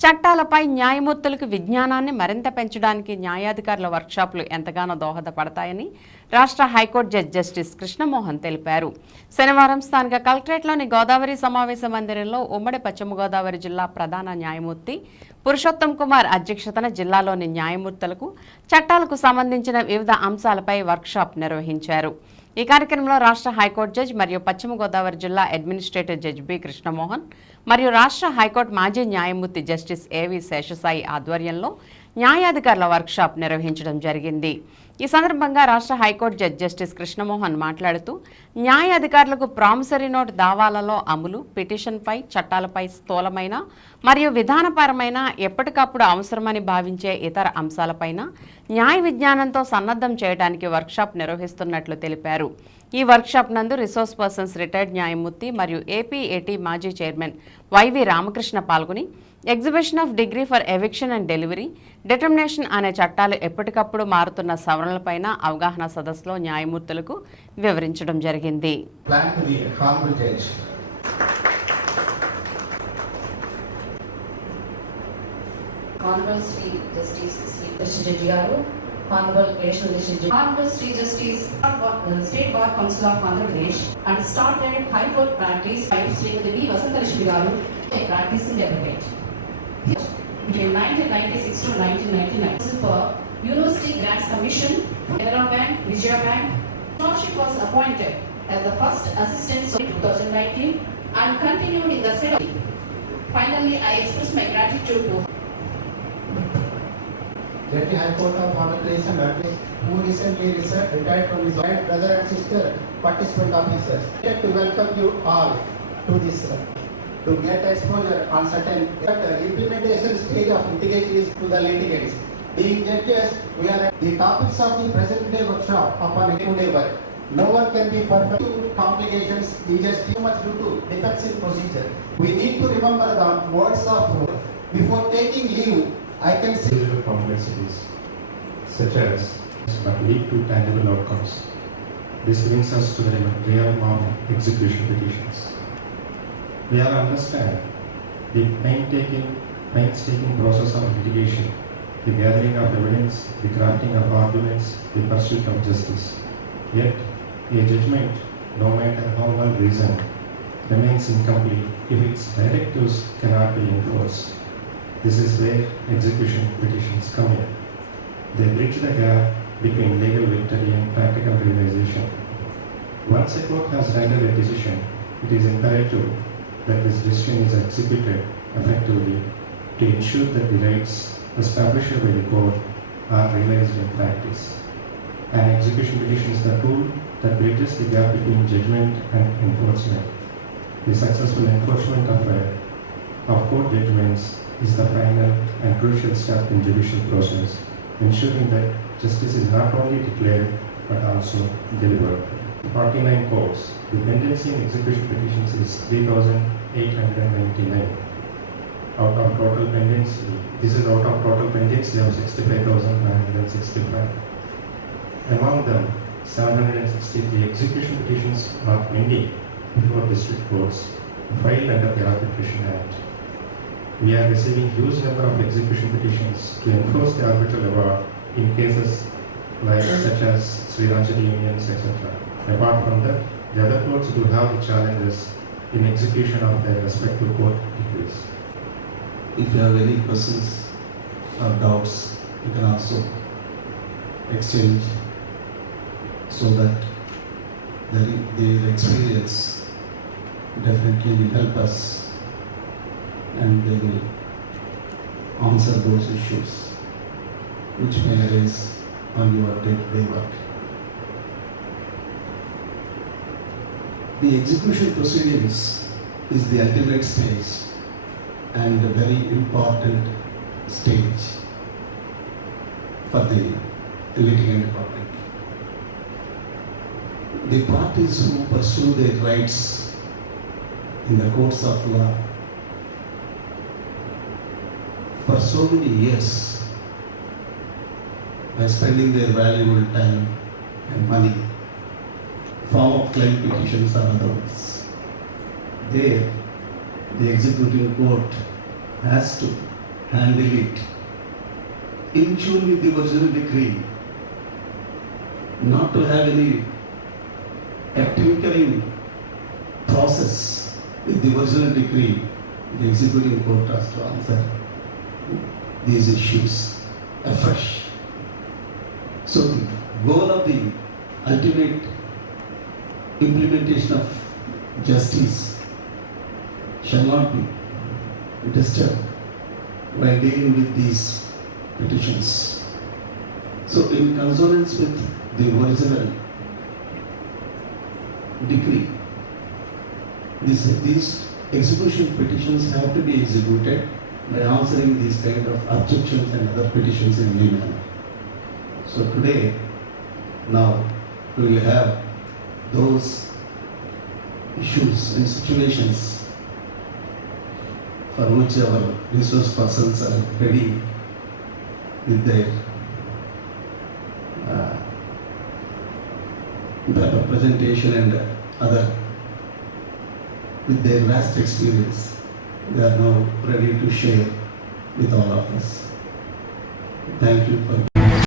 చట్టాలపై న్యాయమూర్తులకు విజ్ఞానాన్ని మరింత పెంచడానికి న్యాయాధికారుల వర్క్షాపులు ఎంతగానో దోహదపడతాయని రాష్ట్ర హైకోర్టు జడ్జి జస్టిస్ కృష్ణమోహన్ తెలిపారు. శనివారం స్థానిక కలెక్టరేట్లోని గోదావరి సమావేశ మందిరంలో ఉమ్మడి పశ్చిమ గోదావరి జిల్లా ప్రధాన న్యాయమూర్తి పురుషోత్తం కుమార్ అధ్యక్షతన జిల్లాలోని న్యాయమూర్తులకు చట్టాలకు సంబంధించిన వివిధ అంశాలపై వర్క్షాప్ నిర్వహించారు. ఈ కార్యక్రమంలో రాష్ట్ర హైకోర్టు జడ్జి మరియు పశ్చిమ గోదావరి జిల్లా అడ్మినిస్ట్రేటివ్ జడ్జి బి కృష్ణమోహన్ మరియు రాష్ట్ర హైకోర్టు మాజీ న్యాయమూర్తి జస్టిస్ ఏవి శేషసాయి ఆధ్వర్యంలో న్యాయాధికారుల వర్క్షాప్ నిర్వహించడం జరిగింది. ఈ సందర్భంగా రాష్ట్ర హైకోర్టు జడ్జి జస్టిస్ కృష్ణమోహన్ మాట్లాడుతూ న్యాయాధికారులకు ప్రామిసరీ నోట్ దావాలలో అమలు పిటిషన్పై చట్టాలపై స్థూలమైన మరియు విధానపరమైన ఎప్పటికప్పుడు అవసరమని భావించే ఇతర అంశాలపైన న్యాయ విజ్ఞానంతో సన్నద్ధం చేయడానికి వర్క్షాప్ నిర్వహిస్తున్నట్లు తెలిపారు. ఈ వర్క్షాప్ నందు రిసోర్స్ పర్సన్స్ రిటైర్డ్ న్యాయమూర్తి మరియు ఏపీఏటీ మాజీ చైర్మన్ వైవి రామకృష్ణ పాల్గొని exhibition of degree for eviction and delivery determination అనే చట్టాలు ఎప్పటికప్పుడు మారుతున్న సవరణలపైన అవగాహన సదస్సులో న్యాయమూర్తులకు వివరించడం జరిగింది. Between 1996 to 1999, This is for University Grants Commission, Canara Bank, Vijaya Bank. Scholarship was appointed as the first assistant in 2019 and continued in the same. Finally, I express my gratitude to Delhi High Court of Madras, who recently retired from his brother and sister, participant officers. Here to welcome you all to this, uh, to get exposure on certain, but uh, implementation stage of litigation is to the litigants. Being judges, we are at the topics of the present day workshop upon work. No one can be perfect. Complications, injustice, too much due to defects in procedure. We need to remember the words of, law. before taking leave, I can say Digital complexities such as but lead to tangible outcomes. This brings us to the realm of execution petitions. We all understand the painstaking, painstaking process of litigation, the gathering of evidence, the crafting of arguments, the pursuit of justice. Yet, a judgment, no matter how well reasoned, remains incomplete if its directives cannot be enforced. This is where execution petitions come in. They bridge the gap between legal victory and practical realization. Once a court has rendered a decision, it is imperative that this decision is executed effectively to ensure that the rights established by the court are realized in practice. An execution petition is the tool that bridges the gap between judgment and enforcement. The successful enforcement of, a, of court judgments is the final and crucial step in judicial process, ensuring that justice is not only declared but also delivered. 49 courts, the pendency in execution petitions is 3,899. Out of total pendency, this is out of total pendency of 65,965. Among them, 763 execution petitions are pending before district courts filed under the Arbitration Act. We are receiving huge number of execution petitions to enforce the arbitral award in cases like such as Sri Ranjani unions, etc. Apart from that, the other courts do have challenges in execution of their respective court decrees. If you have any questions or doubts, you can also exchange so that their, their experience definitely will help us and they will answer those issues which may arise on your day-to-day work. The execution proceedings is the ultimate stage and a very important stage for the litigant public. The parties who pursue their rights in the courts of law for so many years by spending their valuable time and money, form of claim petitions or otherwise. There, the executive court has to handle it in tune with the original decree, not to have any tinkering process with the original decree, the executive court has to answer these issues afresh. So the goal of the ultimate implementation of justice shall not be disturbed by dealing with these petitions. So in consonance with the original decree, these, these execution petitions have to be executed by answering these kind of objections and other petitions in any. So today, now, we will have those issues and situations for which our resource persons are ready with their uh, presentation and other with their vast experience they are now ready to share with all of us. Thank you for